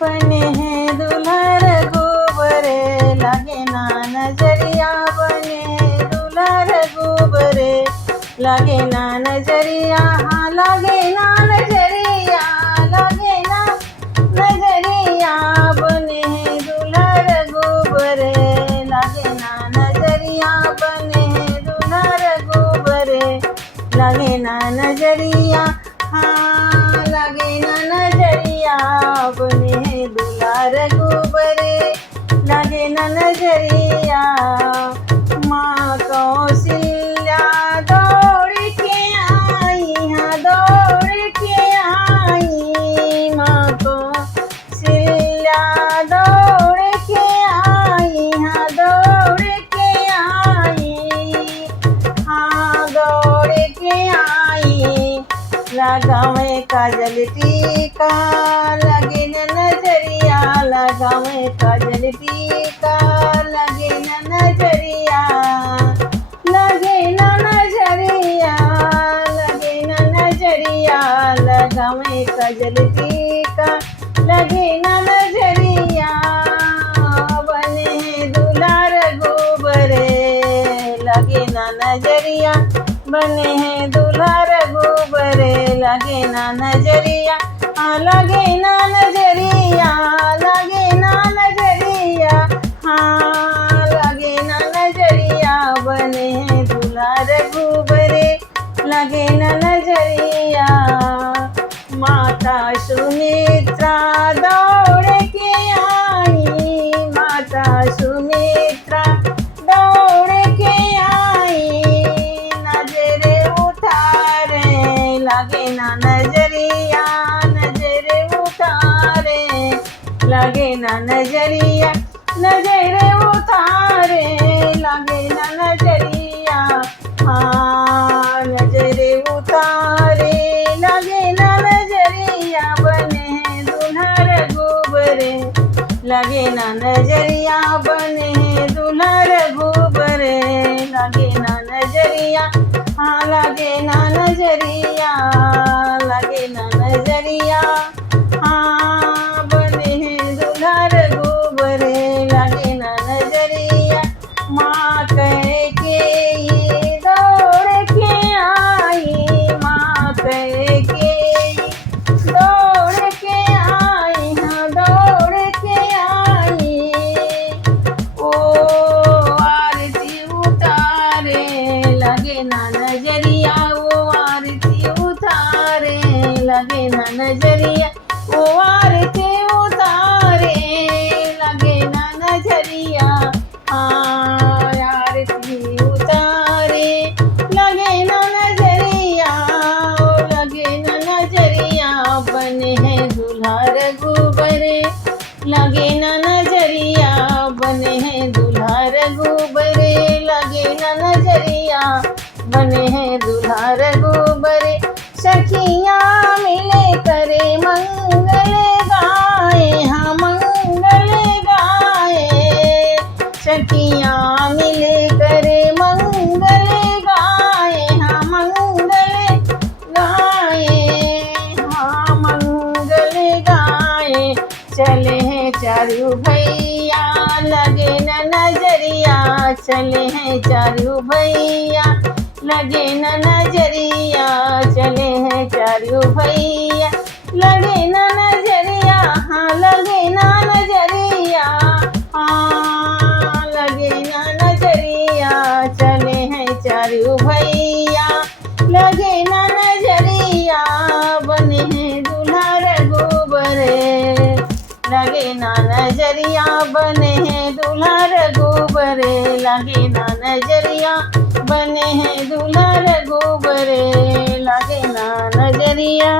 बने हैं दूल्हा रघुबरे, लगे ना नजरिया बने हैं दूल्हा रघुबरे, लगे ना नजरिया, हाँ लगे ना नजरिया, लगे ना नजरिया बने हैं दूल्हा रघुबरे, लगे ना नजरिया बने हैं दूल्हा रघुबरे, लगे ना नजरिया, हाँ लगे ना नजरिया बने हैं दूल्हा रघुबरे, लगे ना नजरिया। माँ कौशल्या दौड़ के आई, हाँ दौड़ के आई, माँ कौशल्या दौड़ के आई, हाँ दौड़ के आई, हाँ दौड़ के आई, लगावे काजल टीका, लगे न नजरिया, लगावे काजल टीका, लगे न नजरिया, लगे न नजरिया, लगे न नजरिया, लगावे काजल टीका, लगे न नजरिया, बने हैं दूल्हा रघुबरे, लगे न नजरिया, बने हैं दूल्हा रघुबरे, लगे ना नजरिया, हाँ लगे ना नजरिया, लगे ना नजरिया, हाँ लगे ना नजरिया, बने हैं दूल्हा रघुबरे, लगे ना नजरिया। माता सुमित्रा दौड़ के आई, माता सुमित्रा दौड़ के आई, नजरे उतारे, लगे ना नजरिया, नजरे उतारे, लगे ना नजरिया, नजरे उतारे, लगे ना नजरिया, हाँ नजरे उतारे, लगे ना नजरिया, बने हैं दूल्हा रघुबरे, लगे ना नजरिया, बने हैं दूल्हा रघुबरे, लगे ना नजरिया, हाँ लगे ना नजरिया, लगे ना नजरिया, हाँ बने हैं दूल्हा रघुबरे, लगे ना नजरिया। माँ कह के दौड़ के आई, माँ कह के दौड़ के आई, हाँ दौड़ के आई, ओ आरती उतारे, लगे ना नजरिया, वो आरती उतारे, लगे ना नजरिया, वो आरती उतारे, लगे ना नजरिया, हाँ आरती उतारे, लगे ना नजरिया, लगे ना नजरिया, बने हैं दूल्हा रघुबरे, लगे ना नजरिया, बने हैं दूल्हा रघुबरे, लगे ना नजरिया, बने हैं दूल्हा रघुबरे। सखियाँ मिले करे मंगल गाए, हाँ मंगल गाए, सखियाँ मिले करे मंगल गाए, हाँ मंगल गाए, हाँ मंगल गाए, चले हैं चारू भैया, लगे न नजरिया, चले हैं चारू भैया, लगे न नजरिया, चले हैं चारू भैया, लगे न नजरिया, हाँ लगे न नजरिया, हाँ लगे न नजरिया, चले हैं चारू भैया, लगे न नजरिया, बने हैं दूल्हा रघुबरे, लगे ना नजरिया, बने हैं दूल्हा रघुबरे, लगे ना नजरिया, बने हैं दूल्हा रघुबरे, लगे ना नजरिया।